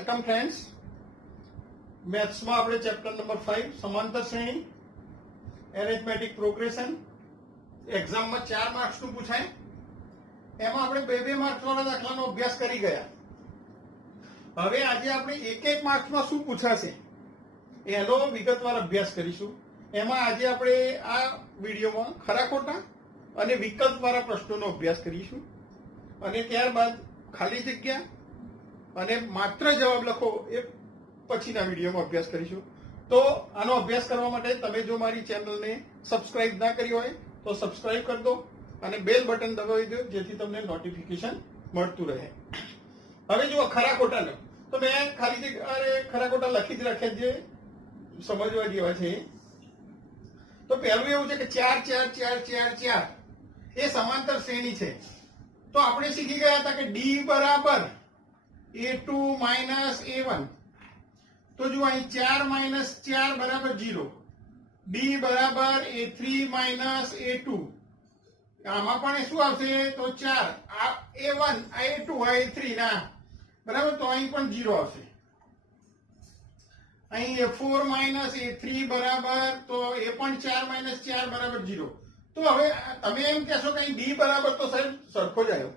Welcome friends. મેથ્સમાં આપણે chapter number 5 સમાંતર શ્રેણી એરિથમેટિક પ્રોગ્રેશન એક્ઝામમાં 4 માર્ક્સનું પૂછાય. એમાં આપણે 2 માર્ક્સ વાળા દાખલાનો અભ્યાસ કરી ગયા. હવે આજે આપણે 1 માર્ક્સમાં શું પૂછાશે એનો વિગતવાર અભ્યાસ કરીશું. એમાં આજે આપણે આ વિડીયોમાં ખરા ખોટા અને વિકલ્પવાળા પ્રશ્નોનો અભ્યાસ કરીશું અને ત્યારબાદ ખાલી જગ્યા અને માત્ર જવાબ લખો એ પછીના વિડીયોમાં અભ્યાસ કરીશું. તો આનો અભ્યાસ કરવા માટે તમે જો મારી ચેનલને સબસ્ક્રાઇબ ના કરી હોય તો સબસ્ક્રાઇબ કરી દો અને બેલ બટન દબાવી દો જેથી તમને નોટિફિકેશન મળતું રહે. હવે જુઓ ખરા ખોટા લો તો મેં ખાલી જગ્યા ખરા ખોટા લખી જ રાખ્યા જે સમજવા જેવા છે. તો પહેલું એવું છે કે 4 4 4 4 4 એ સમાંતર શ્રેણી છે. તો આપણે શીખી ગયા હતા કે ડી બરાબર a2 માઇનસ a1. તો જો અહીં 4 માઇનસ 4 બરાબર 0. ડી બરાબર a3 માઇનસ a2. આમાં પણ શું આવશે તો 4 આ a1 આ a2 આ a3 ના બરાબર. તો અહીં પણ 0 આવશે. અહીં a4 માઇનસ a3 બરાબર તો એ પણ 4 માઇનસ 4 બરાબર 0. તો હવે તમે એમ કહેશો કે અહીં ડી બરાબર તો સાહેબ સરખો જ આવ્યો.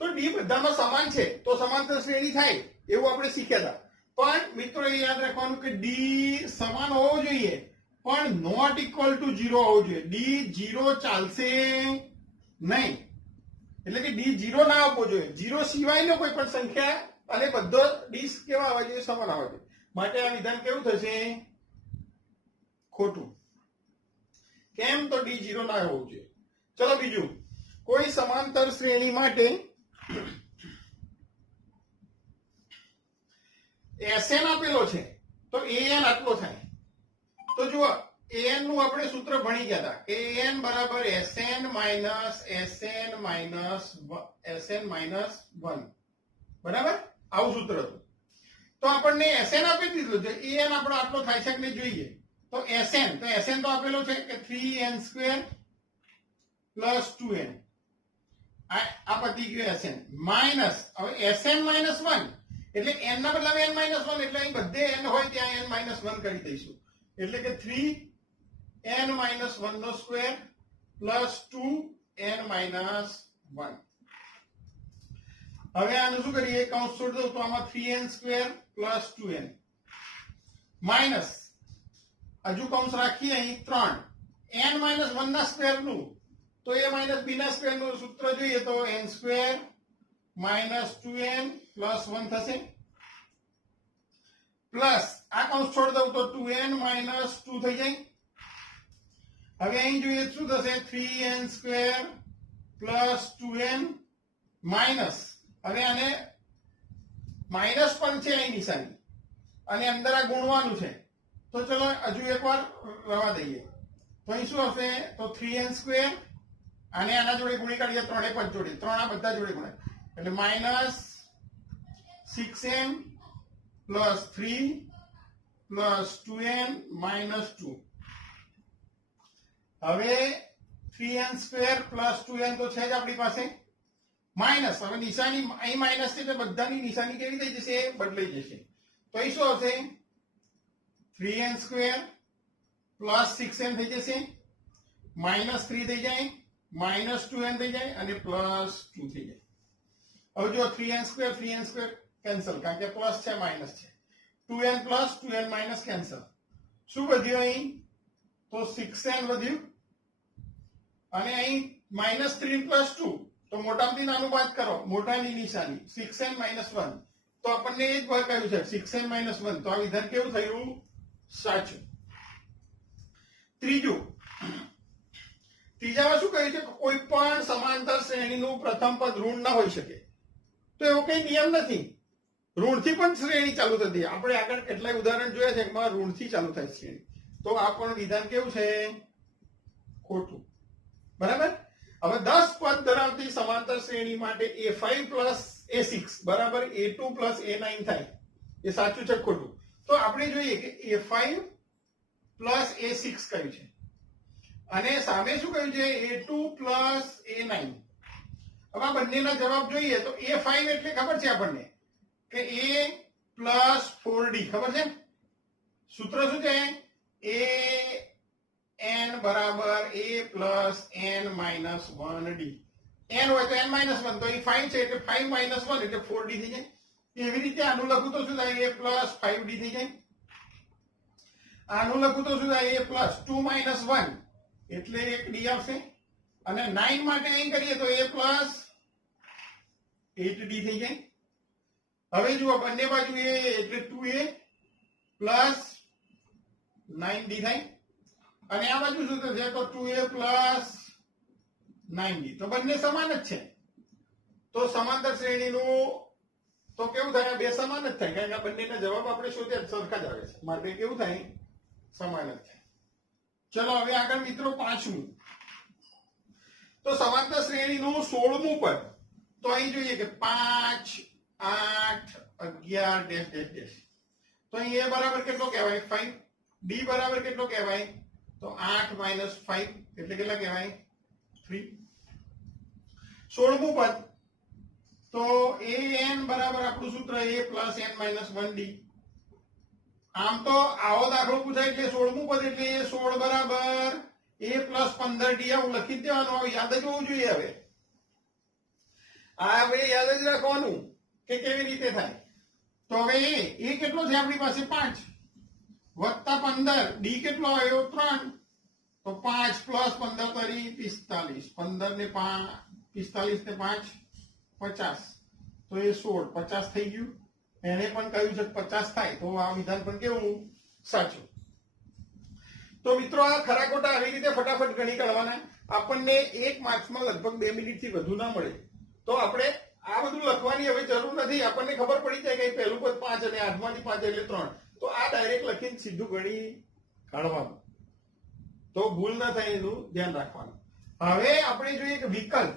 તો ડી બધામાં સમાન છે તો સમાંતર શ્રેણી થાય એવું આપણે શીખ્યા હતા. પણ મિત્રો એ યાદ રાખવાનું કે ડી સમાન હોવો જોઈએ પણ નોટ ઇક્વલ ટુ 0 હોવું જોઈએ. ડી 0 ચાલશે નહીં. એટલે કે ડી 0 ના આવવો જોઈએ. 0 સિવાયનો કોઈ પણ સંખ્યા અને બધો ડી કેવા આવવા જોઈએ સમાન આવવા જોઈએ. માટે આ વિધાન કેવું થશે ખોટું. કેમ તો ડી 0 ના હોવું જોઈએ. ચલો બીજું, કોઈ સમાંતર શ્રેણી માટે SN આપેલો છે તો AN આટલો થાય. તો જુઓ AN નું આપણે સૂત્ર ભણી ગયા હતા. AN બરાબર SN minus SN minus SN minus 1 બરાબર આવું સૂત્ર હતું. તો આપણને SN આપી દીધું છે. AN આપણો આટલો થાય છે કે જોઈએ. તો SN તો આપેલો છે કે 3n² પ્લસ 2n. આ પતી ગયું SN માઇનસ. હવે SN માઇનસ 1 એટલે n ના બદલે n માઇનસ 1 એટલે અહીં બધે n હોય ત્યાં n માઇનસ 1 કરી દઈશું. એટલે કે 3n માઇનસ 1 નો સ્ક્વેર પ્લસ 2n માઇનસ 1. હવે આનું શું કરીએ કૌંસ છોડી દઉં તો આમાં 3n² પ્લસ 2n માઇનસ હજુ કૌંસ રાખીએ અહીં 3 n માઇનસ 1 ના સ્ક્વેરનું તો a માઇનસ b ના સ્ક્વેરનું સૂત્ર જોઈએ તો n² માઇનસ 2n પ્લસ 1 થશે. પ્લસ આ કૌંસ છોડી દઉં તો 2n માઇનસ 2 થઈ જાય. હવે અહીં જોઈએ શું થશે 3n² પ્લસ 2n માઇનસ. હવે આને માઇનસ પણ છે અહીં નિશાની અને અંદર આ ગુણવાનું છે. તો ચલો હજુ એકવાર રવા દઈએ. તો અહીં શું હશે તો 3n² અને આના જોડે ગુણી કાઢીએ 3 5 જોડે 3 આ બધા જોડે ગુણાય એટલે minus 6n plus 3 plus 2n minus 2. હવે 3n² પ્લસ 2n તો છે જ આપણી પાસે માઇનસ. હવે નિશાની અહીં માઇનસ છે એટલે બધાની નિશાની કેવી થઈ જશે બદલાઈ જશે. તો અહીં શું આવશે 3n² પ્લસ 6n થઈ જશે માઇનસ 3 થઈ જાય માઇનસ 2n થઈ જાય અને પ્લસ 2 થઈ જાય. હવે જો 3n² કેન્સલ કારણ કે પ્લસ છે માઇનસ છે. 2n plus 2n minus cancel. શું વધ્યું અહીં તો 6n વધ્યું અને અહીં માઇનસ 3 પ્લસ 2 તો મોટામાંથી નાનું બાદ કરો મોટાની નિશાની 6n માઇનસ 1 તો આપણને એ જ ભય કહ્યું છે 6n માઇનસ 1. તો આ વિધાન કેવું થયું સાચું. ત્રીજામાં શું કહ્યું છે કે કોઈ પણ સમાંતર શ્રેણીનું પ્રથમ પદ ઋણ ના હોઈ શકે. તો એવો કઈ નિયમ નથી. ઋણથી પણ શ્રેણી ચાલુ થતી. આપણે આગળ કેટલાય ઉદાહરણ જોયા છે એમાં ઋણથી ચાલુ થાય શ્રેણી. તો આ પણ વિધાન કેવું છે ખોટું. બરાબર. હવે 10 પદ ધરાવતી સમાંતર શ્રેણી માટે a5 પ્લસ a6 બરાબર a2 પ્લસ a9 થાય. એ સાચું છે ખોટું. તો આપણે જોઈએ કે a5 પ્લસ a6 કહ્યું છે અને સામે શું કહ્યું છે a2 પ્લસ a9. હવે આ બંનેના જવાબ જોઈએ તો a5 એટલે ખબર છે આપણને કે a પ્લસ 4d ખબર છે સૂત્ર શું છે a n બરાબર a plus n minus 1d n હોય તો n માઇનસ 1 તો એ 5 છે એટલે 5 માઇનસ 1 એટલે 4d થઈ જાય એવી રીતે આનું લખું તો શું થાય a પ્લસ 5d થઈ જાય આનું લખું તો શું થાય a પ્લસ 2 માઇનસ 1 એટલે એક d આવશે અને 9 માટે અહીં કરીએ તો a પ્લસ 8d થઈ જાય હવે જુઓ બંને બાજુ a એટલે 2a પ્લસ 9d થાય અને આ બાજુ શું થશે તો 2a પ્લસ 9d તો બંને સમાન જ છે તો સમાંતર શ્રેણીનું તો કેવું થાય બે સમાન જ થાય કારણ કે બંનેના જવાબ આપણે શોધ્યા સરખા જ આવે છે માટે કેવું થાય સમાન જ થાય ચલો હવે આગળ મિત્રો પાંચમું તો સમાંતર શ્રેણીનું 16મું પદ તો અહીં જોઈએ કે 5 8 11 ડેશ ડેશ ડેશ તો અહીં a બરાબર કેટલો કહેવાય 5 d બરાબર કેટલો કહેવાય તો 8 માઇનસ 5 એટલે કેટલા કહેવાય 3 16મું પદ તો an બરાબર આપણું સૂત્ર a plus n minus 1d આમ તો આવો દાખલો પૂછાય એટલે 16મું પદ એટલે a 16 બરાબર a પ્લસ 15d આવું લખી દેવાનું આવે યાદ જ હોવું જોઈએ હવે આ હવે યાદ જ રાખવાનું કે કેવી રીતે થાય તો હવે a કેટલો છે આપણી પાસે 5 વત્તા 15 d કેટલો આવ્યો 3 તો 5 પ્લસ 15 કરી 45 15 ને 5 45 ને 5 50 તો એ 16 50 થઈ ગયું એને પણ કહ્યું છે 50 થાય તો આ વિધાન પણ કેવું સાચું તો મિત્રો આ ખરા ખોટા આવી રીતે ફટાફટ ગણી કાઢવાના આપણને એક માર્ક્સમાં લગભગ 2 મિનિટથી વધુ ના મળે તો આપણે આ બધું લખવાની હવે જરૂર નથી આપણને ખબર પડી જાય કે પહેલું પદ 5 અને 8 માંથી 5 એટલે 3 તો આ ડાયરેક્ટ લખીને સીધું ગણી કાઢવાનું તો ભૂલ ના થાય એનું ધ્યાન રાખવાનું હવે આપણે જોઈએ કે વિકલ્પ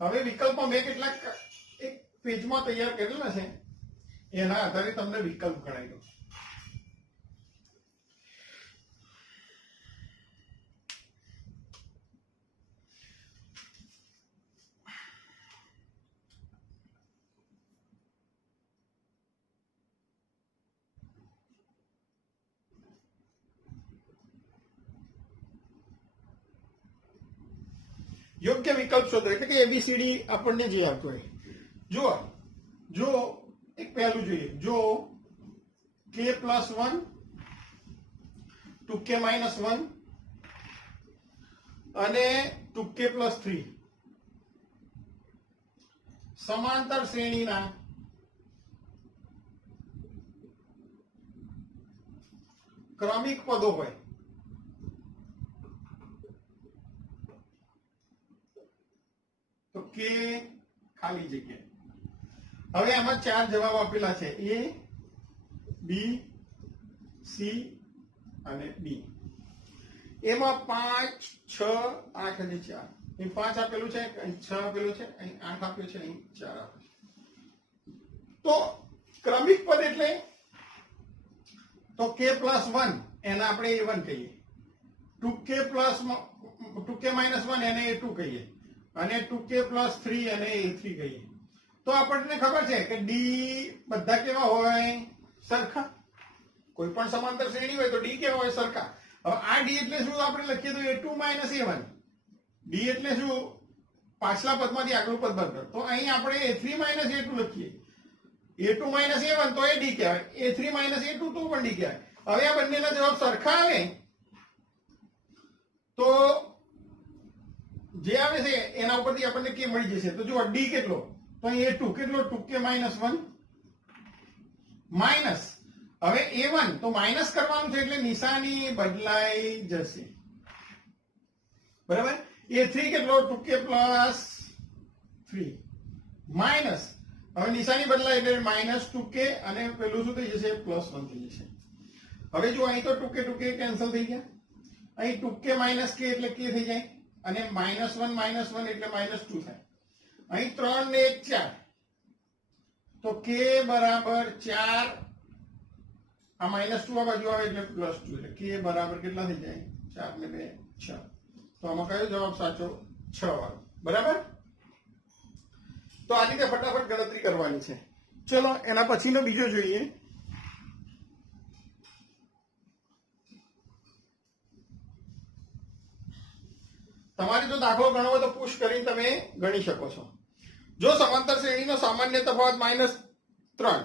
હવે વિકલ્પો મેં કેટલાક એક પેજમાં તૈયાર કરેલા છે એના આધારે તમને વિકલ્પ ગણાવી દઉં યોગ્ય વિકલ્પ શોધો એટલે કે એબીસીડી આપણને જે આપતો હોય જુઓ જો એક પહેલું જોઈએ જો k પ્લસ 1 2k માઇનસ 1 અને 2k પ્લસ 3 સમાંતર શ્રેણીના ક્રમિક પદો હોય તો k ખાલી જગ્યા હવે આમાં ચાર જવાબ આપેલા છે a b c અને d એમાં 5 6 8 અને 4 અહીં 5 આપેલું છે અહીં 6 આપેલું છે અહીં 8 આપ્યું છે અહીં 4 આપ્યું છે તો ક્રમિક પદ એટલે તો k પ્લસ 1 એને આપણે a1 કહીએ 2k પ્લસ 2k માઇનસ 1 એને a2 કહીએ અને 2k પ્લસ 3 અને a3 કહીએ તો આપણને ખબર છે કે d બધા કેવા હોય સરખા કોઈ પણ સમાંતર શ્રેણી હોય તો d કેવા હોય સરખા હવે આ d એટલે શું આપણે લખીએ તો a2 માઇનસ a1 d એટલે શું પાછલા પદમાંથી આગલું પદ બાદ તો અહીં આપણે a3 માઇનસ a2 લખીએ a2 માઇનસ a1 તો એ d કહેવાય a3 માઇનસ a2 તો પણ d કહેવાય હવે આ બંનેના જવાબ સરખા આવે તો જે આવે છે એના ઉપરથી આપણને કે મળી જશે તો જો d કેટલો તો અહીં a2 કેટલો 2k માઇનસ 1 માઇનસ હવે a1 તો માઇનસ કરવાનું છે એટલે નિશાની બદલાઈ જશે બરાબર a3 કેટલો 2k પ્લસ 3 માઇનસ હવે નિશાની બદલાય એટલે માઇનસ 2k અને પેલું શું થઈ જશે પ્લસ 1 થઈ જશે હવે જો અહીં તો 2k કેન્સલ થઈ ગયા અહીં 2k માઇનસ k એટલે k થઈ જાય અને -1 એટલે -2 થાય અહીં 3 ને 1 4 તો k બરાબર 4 આ -2 આ બાજુ આવે એટલે +2 એટલે k બરાબર કેટલા થઈ જાય 4 ને 2 6 તો આમાં કયો જવાબ સાચો 6 વાળો બરાબર તો આ રીતે ફટાફટ ગણતરી કરવાની છે ચલો એના પછીનો બીજો જોઈએ. તમારે જો દાખલો ગણવો હોય તો પુશ કરીને તમે ગણી શકો છો. જો સમાંતર શ્રેણીનો સામાન્ય તફાવત -3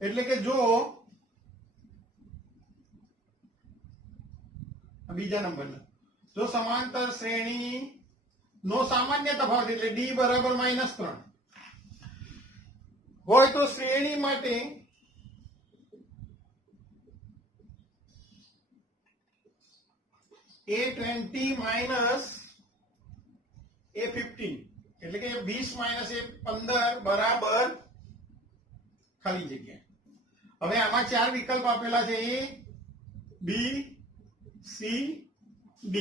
એટલે કે જો બીજા નંબરનો જો સમાંતર શ્રેણી નો સામાન્ય તફાવત એટલે d બરાબર -3 હોય તો શ્રેણી માટે A20 માઇનસ A15 એટલે કે 20 માઇનસ A15 બરાબર ખાલી જગ્યા. હવે આમાં ચાર વિકલ્પ આપેલા છે A B C D.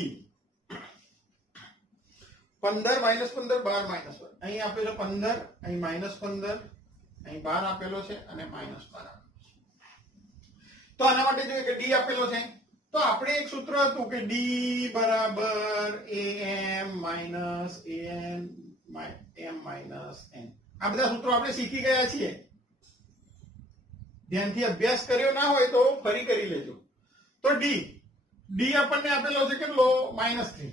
15 -15 12 -12 અહીં આપેલો 15 અહીં -15 અહીં 12 આપેલો છે અને -12 આપેલો છે. તો આના માટે જોઈએ કે D આપેલો છે તો આપણે એક સૂત્ર હતું કે D બરાબર AM minus AN M minus N. આ બધા સૂત્રો આપણે શીખી ગયા છીએ. ધ્યાનથી અભ્યાસ કર્યો ના હોય તો ફરી કરી લેજો. તો D આપણને આપેલો છે કેટલો -3.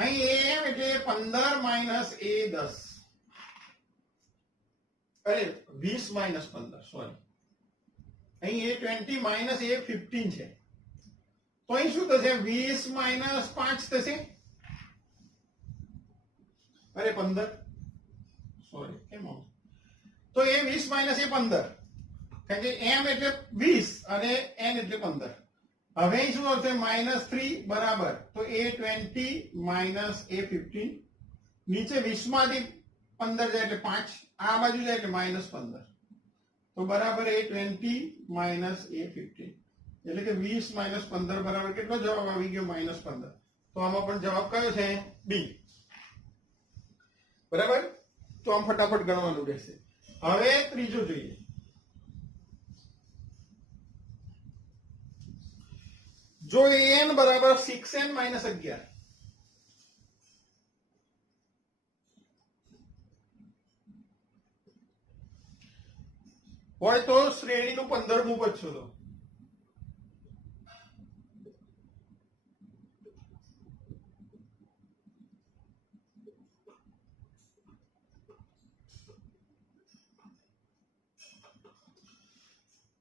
અહીં AM એટલે 15 માઇનસ A10 અરે 20 માઇનસ 15 સોરી અહીં A20 માઇનસ A15 છે તો અહીં શું થશે 20 માઇનસ 5 થશે અરે 15 સોરી કેમ તો એ 20 માઇનસ A15 કારણ કે M એટલે 20 અને N એટલે 15. હવે અહીં શું આવશે -3 બરાબર તો A20 માઇનસ A15 નીચે 20 માંથી 15 જાય એટલે 5 આ બાજુ જાય એટલે -15 તો બરાબર A20 માઇનસ A15 એટલે કે 20 માઇનસ 15 બરાબર કેટલો જવાબ આવી ગયો -15. તો આમાં પણ જવાબ કયો છે B. બરાબર. તો આમ ફટાફટ ગણવાનું રહેશે. હવે ત્રીજો જોઈએ. જો an બરાબર 6n માઇનસ 11 હોય તો શ્રેણીનું 15મું પદ શોધો.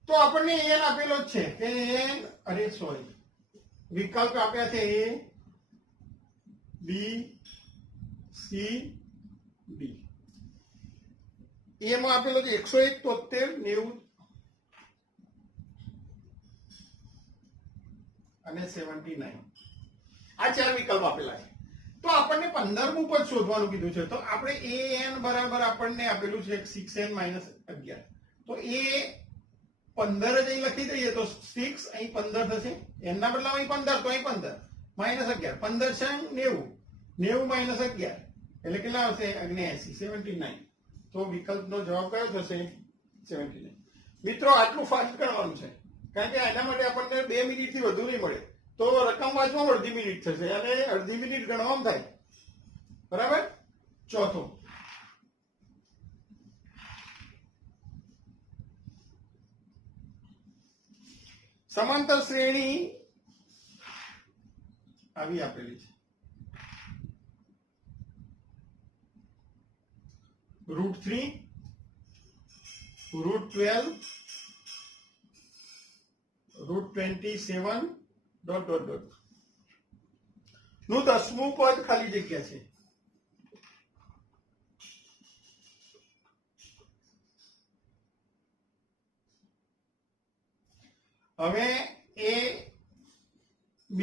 તો આપણને n આપેલો જ છે કે n અરે સોરી વિકલ્પ આપ્યા છે A B C D. એમાં આપેલો છે 171 90 અને 79. આ ચાર વિકલ્પ આપેલા છે. તો આપણને 15મું પદ શોધવાનું કીધું છે. તો આપણે an બરાબર આપણને આપેલું છે 6n માઇનસ 11 તો એ 15 જ અહીં લખી દઈએ તો 6 અહીં 15 થશે એના બદલામાં અહીં 15 તો અહીં 15 -11 15 છે 90 90 માઇનસ 11 એટલે કેટલા આવશે 79 79. તો વિકલ્પનો જવાબ કયો થશે 79. મિત્રો આટલું ફાસ્ટ કરવાનું છે કારણ કે એના માટે આપણને 2 મિનિટથી વધુ નહીં મળે તો રકમ વાંચવામાં અડધી મિનિટ થશે અને અડધી મિનિટ ગણવામાં થાય. બરાબર. ચોથો સમાંતર શ્રેણી આવી આપેલી છે √3 √12 √27 ... નું 10મું પદ ખાલી જગ્યા છે. હવે A B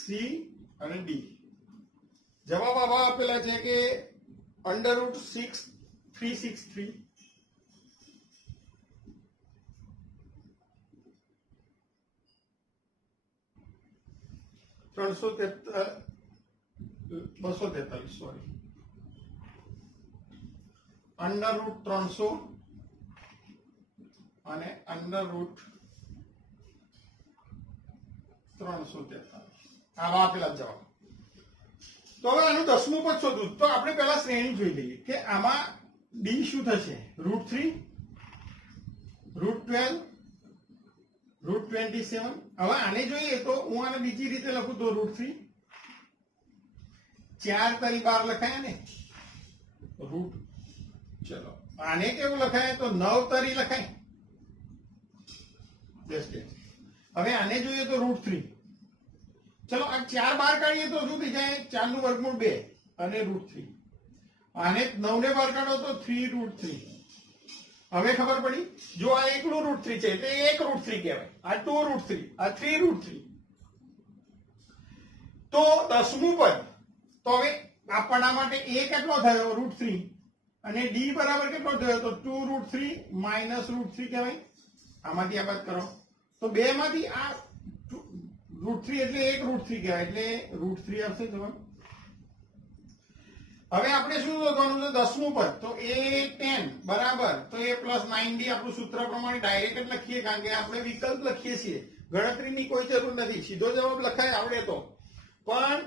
C અને D જવાબ આવા આપેલા છે કે √6363 243 સોરી √300 અને √343 આવા આપેલા જવાબ. તો હવે આનું 10મું પદ શોધવું તો આપણે પહેલા શ્રેણી જોઈ લઈએ કે આમાં ડી શું થશે? √3, √12, √27. હવે આને જોઈએ તો હું આને બીજી રીતે લખું તો √3, 4 તરી 12 લખાય ને રૂટ. ચલો આને કેવું લખાય તો 9 તરી લખાય. હવે આને જોઈએ તો √3. ચલો આ 4 બહાર કાઢીએ તો શું થઈ જાય? 4 નું વર્ગમૂળ 2 અને √3. આને 9 ને બહાર કાઢો તો 3√3. હવે ખબર પડી, જો આ એકલું √3 છે એટલે 1√3 કહેવાય, આ 2√3, આ 3√3. તો 10મું પદ તો હવે આપણા માટે a કેટલો થયો? √3 અને d બરાબર કેટલો થયો? તો 2√3 -√3 કહેવાય. આમાંથી આ બાદ કરો તો 2 માંથી આ √3 એટલે 1√3 કહેવાય, એટલે √3 આવશે જવાબ. હવે આપણે શું શોધવાનું છે? 10મું પદ તો a10 બરાબર તો a + 9d આપણું સૂત્ર પ્રમાણે ડાયરેક્ટ જ લખીએ, કારણ કે આપણે વિકલ્પ લખીએ છીએ, ગણતરીની કોઈ જરૂર નથી. સીધો જવાબ લખાય આવડે તો, પણ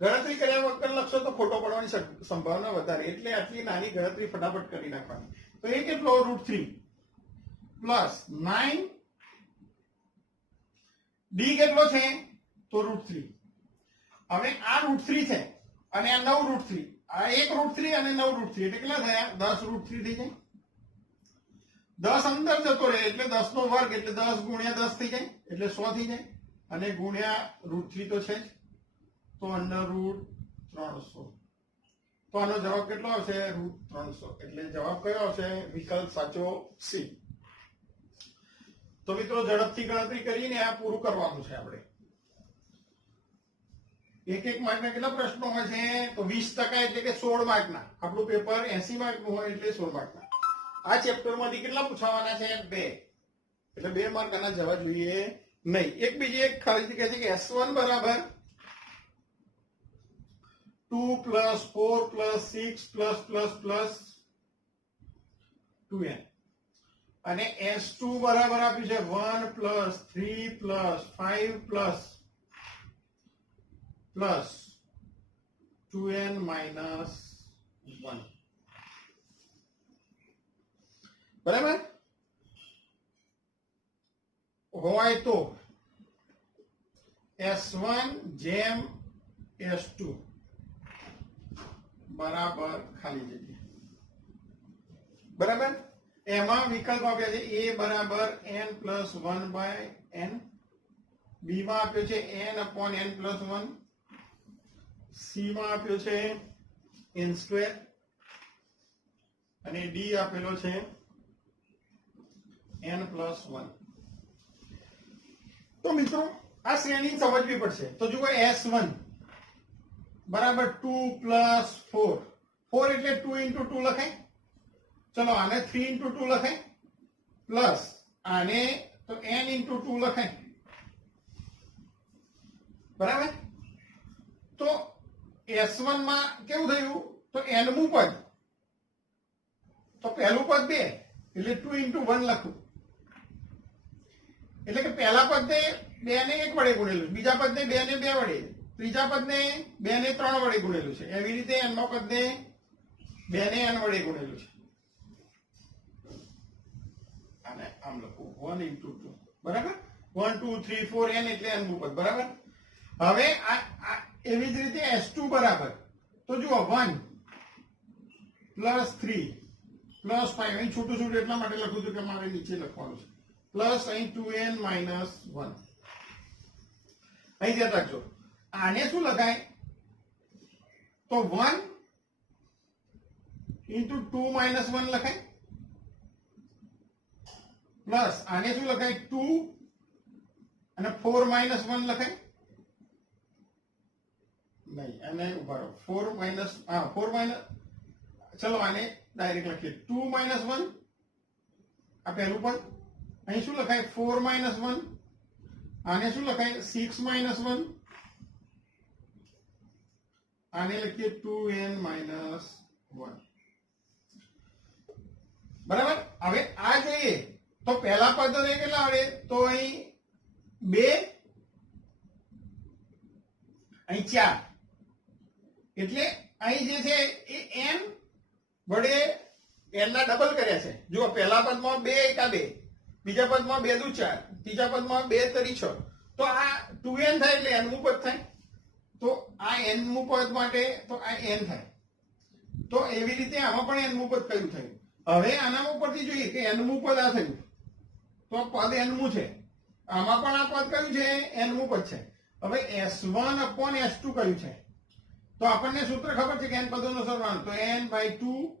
ગણતરી કર્યા વગર લખશો તો ખોટો પડવાની સંભાવના વધારે, એટલે આટલી નાની ગણતરી ફટાફટ કરી નાખવાની. તો એ કેટલો? √3 + 9 d કેટલો છે? તો √3. હવે આ √3 છે અને આ 9√3, આ 1√3 અને 9√3 એટલે કેટલા થયા? 10√3 થઈ જાય. 10 અંદર જતો રહે એટલે 10 નો વર્ગ એટલે 10 × 10 થઈ જાય, એટલે 100 થઈ જાય, અને ગુણ્યા √3 તો છે જ, તો √300. તો આનો જવાબ કેટલો આવશે? √300. એટલે જવાબ કયો આવશે? વિકલ્પ સાચો સી. તો મિત્રો ઝડપથી ગણતરી કરીને આ પૂરું કરવાનું છે આપણે. એક માર્કના કેટલા પ્રશ્નો હોય છે? તો 20% એટલે કે 16 માર્કના. આપણું પેપર 80 માર્કનું હોય એટલે 16 માર્કના. આ ચેપ્ટરમાંથી કેટલા પૂછવાના છે? 2. એટલે 2 માર્ક આના જવા જોઈએ નહીં. એક બીજી એક ખાલી કહે છે કે S1 બરાબર 2 + 4 + 6 +++2n, અને S2 બરાબર આપ્યું છે 1 + 3 + 5 + 2n - 1. બરાબર હોય તો S1 જેમ S2 બરાબર ખાલી જગ્યા. બરાબર, એમાં વિકલ્પ આપ્યા છે a બરાબર n + 1/n, b માં આપ્યો છે n/n + 1, c માં આપ્યો છે n², અને d આપેલો છે n + 1. તો મિત્રો આ શ્રેણી સમજવી પડશે. તો જુઓ S1 બરાબર 2 + 4, 4 એટલે 2 × 2 લખાય. ચલો આને 3 × 2 લખાય, પ્લસ આને તો n × 2 લખાય. બરાબર, તો S1 માં કેવું થયું? તો nમું પદ, તો પહેલું પદ 2 એટલે 2 × 1 લખું, એટલે કે પહેલા પદને 2 ને 1 વડે ગુણેલું, બીજા પદને 2 ને 2 વડે, ત્રીજા પદને 2 ને 3 વડે ગુણેલું છે. એવી રીતે nમા પદને 2 ને n વડે ગુણેલું છે. અને આમ લખું 1 × 2. બરાબર, 1 2 3 4 n એટલે n નું પદ. બરાબર, હવે એવી જ રીતે S2 બરાબર, તો જુઓ 1 + 3 + 5, અહીં છોટું છોટું એટલા માટે લખું છું કે મારે નીચે લખવાનું છે, પ્લસ અહીં 2n - 1. અહીં ધ્યાન રાખજો, આને શું લખાય? તો 1 × 2 - 1 લખાય, પ્લસ આને શું લખાય? 2 અને 4 - 1 લખાય. નહીં, અને ઉભા રહો, 4 ચલો આને ડાયરેક્ટ લખીએ, 2 - 1 આ પહેલું પદ. અહીં શું લખાય? 4 - 1. આને શું લખાય? 6 - 1. આને લખીએ 2n - 1. બરાબર, હવે આ જોઈએ તો પહેલા પદને કેટલા આવડે? તો અહીં 2, અહીં 4, એટલે અહીં જે છે એ n વડે n ના ડબલ કર્યા છે. જુઓ પહેલા પદમાં 2 એકા 2, બીજા પદમાં 2 દુ 4, ત્રીજા પદમાં 2 તરી 6. તો આ 2n થાય એટલે n મું પદ થાય. તો આ n મું પદ માટે તો આ n થાય. તો એવી રીતે આમાં પણ n મું પદ કયું થયું. હવે આના ઉપરથી જોઈએ કે n મું પદ આ થયું. તો પદ n મું છે. આમાં પણ આ પદ કયું છે? n મું પદ છે. હવે s1 upon s2 કયું છે? તો આપણને સૂત્ર ખબર છે કે n પદોનો સરવાળો. તો n/2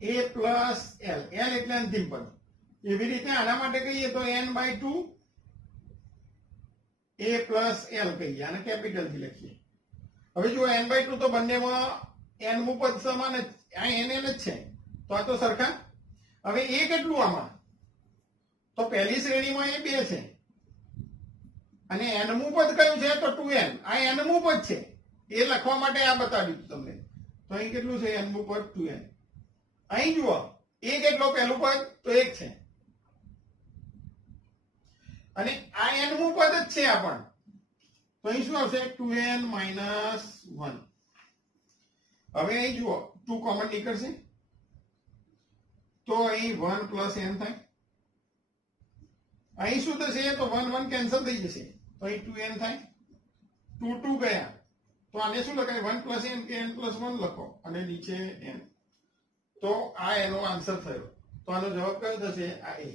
a plus l. l એટલે અંતિમ પદ. એવી રીતે આના માટે કહીએ તો n/2 a plus l કહીએ. આને કેપિટલ થી લખીએ. હવે જો n/2 તો બંનેમાં n મું પદ સમાન જ, આ n જ છે. તો આ તો સરખા. હવે એ કેટલું આમાં? તો પહેલી શ્રેણીમાં એ 2 છે અને n મું પદ કયું છે? તો 2n. આ n મું પદ છે. એ લખવા માટે આ બતાવ્યું તમને. તો અહીં કેટલું છે? n મું પદ 2n. અહીં જુઓ એ કેટલો? પહેલું પદ તો 1 છે અને આ n મું પદ જ છે આ પણ. તો અહીં શું આવશે? 2n - 1. હવે અહીં જુઓ 2 કોમન નીકળશે તો અહીં 1 plus n થાય. અહીં શું થશે? તો 1 1 કેન્સલ થઈ જશે. તો અહીં 2n થાય. 2 2 ગયા તો આને શું લખાય? 1 plus n કે n plus 1 લખો અને નીચે n. તો આ એનો આન્સર થયો. તો આનો જવાબ કયો થશે? આ એ.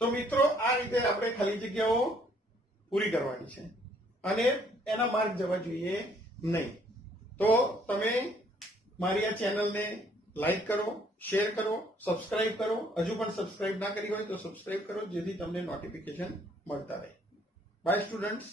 તો મિત્રો આ રીતે આપણે ખાલી જગ્યાઓ પૂરી કરવાની છે અને એના માર્ક જવા જોઈએ નહીં. તો તમે મારી આ ચેનલને લાઈક કરો, શેર કરો, સબસ્ક્રાઇબ કરો. હજુ પણ સબસ્ક્રાઇબ ના કરી હોય તો સબસ્ક્રાઇબ કરો જેથી તમને નોટિફિકેશન મળતા રહે. Bye students.